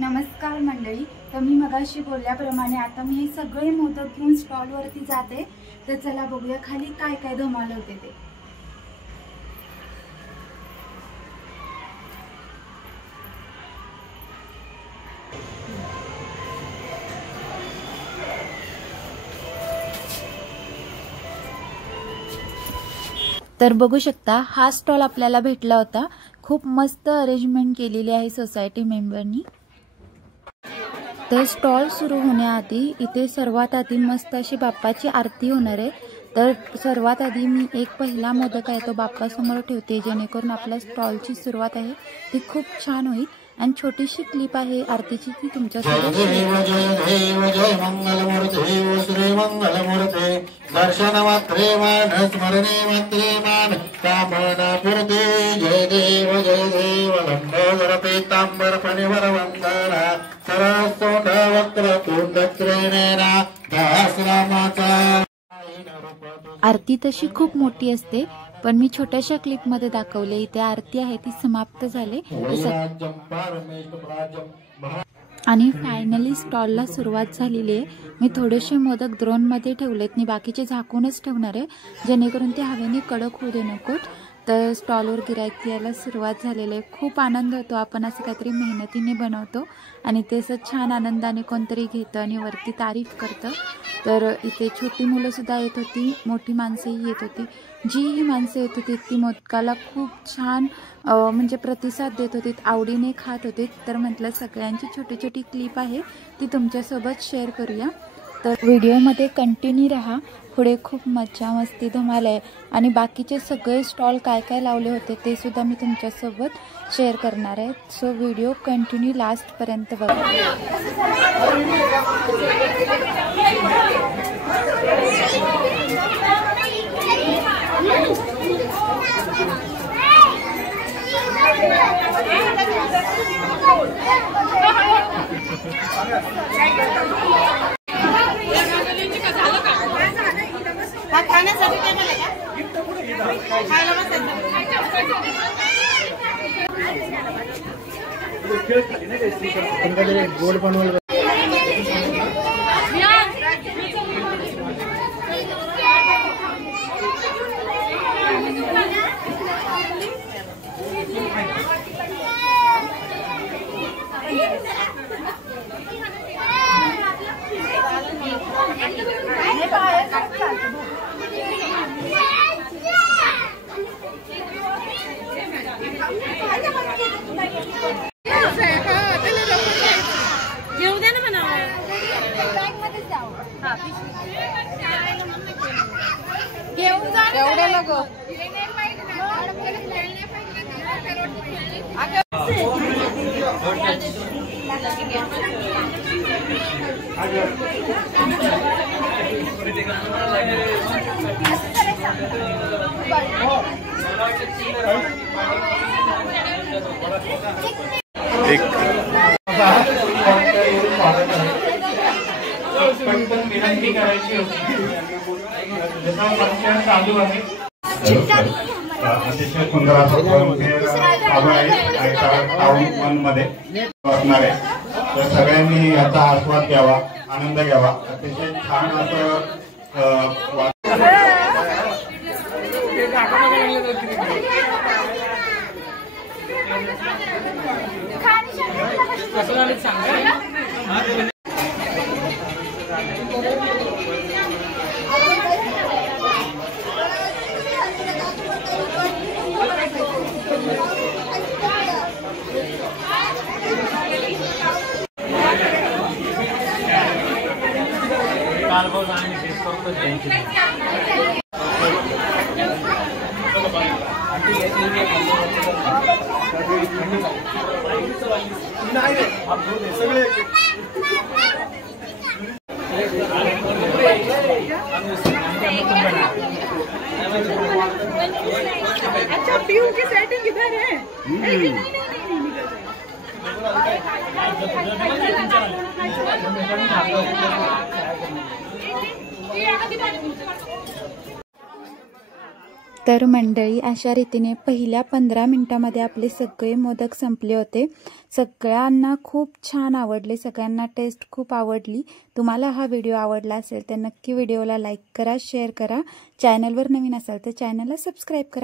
नमस्कार मंडळी, तर मी मगाशी बोलल्याप्रमाणे आता मी हे सगळे मोदक घेऊन स्टॉलवरती जाते। तर चला बघूया खाली काय काय धमाल होते ते। तर बघू शकता हा स्टॉल आपल्याला भेटला होता। खूप मस्त अरेंजमेंट केलेली आहे सोसायटी मेंबरनी। तर स्टॉल सुरू होण्याआधी इथे सर्वात आधी मस्त अशी बाप्पाची आरती होणार आहे। तर सर्वात आधी मी एक पहिला मोदक आहे तो बाप्पासमोर ठेवते, जेणेकरून आपल्या स्टॉलची सुरुवात आहे ती खूप छान होईल। आणि छोटीशी क्लिप आहे आरतीची ती तुमच्यासोबत जय मंगलमूर्ते श्री मंगलमूर्ते दर्शन मात्रे मान स्मरणे मात्रे मान कामना पूर्ते जय देव लंबोदर पीतांबर फणिवर वंदना सरस्तोंड वक्र तुंड त्रिनेना दासरामाचा। आरती तशी खूप मोठी असते, पण मी छोट्याशा क्लिप मध्ये दाखवले। इथे आरती आहे ती समाप्त झाले आणि फायनली स्टॉलला सुरुवात झालेली आहे। मी थोडेसे मोदक ड्रोन मध्ये ठेवलेत आणि बाकीचे झाकूनच ठेवणार आहे, जेणेकरून ते हवेने कडक होऊ दे नकोत। तर स्टॉलवर गिराईक यायला सुरुवात झालेली आहे। खूप आनंद होतो, आपण असं काहीतरी मेहनतीने बनवतो आणि ते असं छान आनंदाने कोणतरी घेतं आणि वरती तारीफ करतं। तर इथे छोटी मुलं सुद्धा येत होती, मोठी माणसंही येत होती। जी ही माणसं येत होती ती मोदकाला खूप छान म्हणजे प्रतिसाद देत होती, आवडीने खात होते। तर म्हटलं सगळ्यांची छोटी छोटी क्लिप आहे ती तुमच्यासोबत शेअर करूया। तर व्हिडिओमध्ये कंटिन्यू राहा, पुढे खूप मज्जा मस्ती धमाल आहे आणि बाकीचे सगळे स्टॉल काय काय लावले होते ते सुद्धा मी तुमच्यासोबत शेअर करणार आहे। सो व्हिडिओ कंटिन्यू लास्टपर्यंत बघा। गोड बनवलं विनंती करायची होती। जसा फंक्शन चालू आहे अतिशय सुंदर असं चालू आहे टाउन 1 मध्ये असणार आहे। तर सगळ्यांनी याचा आस्वाद घ्यावा, आनंद घ्यावा। अतिशय छान असं अच्छा पीयू की सेटिंग इधर है। तर मंडळी अशा रीतीने पहिल्या 15 मिनिटांमध्ये आपले सगळे मोदक संपले होते। सगळ्यांना खूप छान आवडले, सगळ्यांना टेस्ट खूप आवडली। तुम्हाला हा व्हिडिओ आवडला असेल तर नक्की व्हिडिओला लाईक करा, शेअर करा। चॅनलवर नवीन असाल तर चॅनलला सबस्क्राईब करा।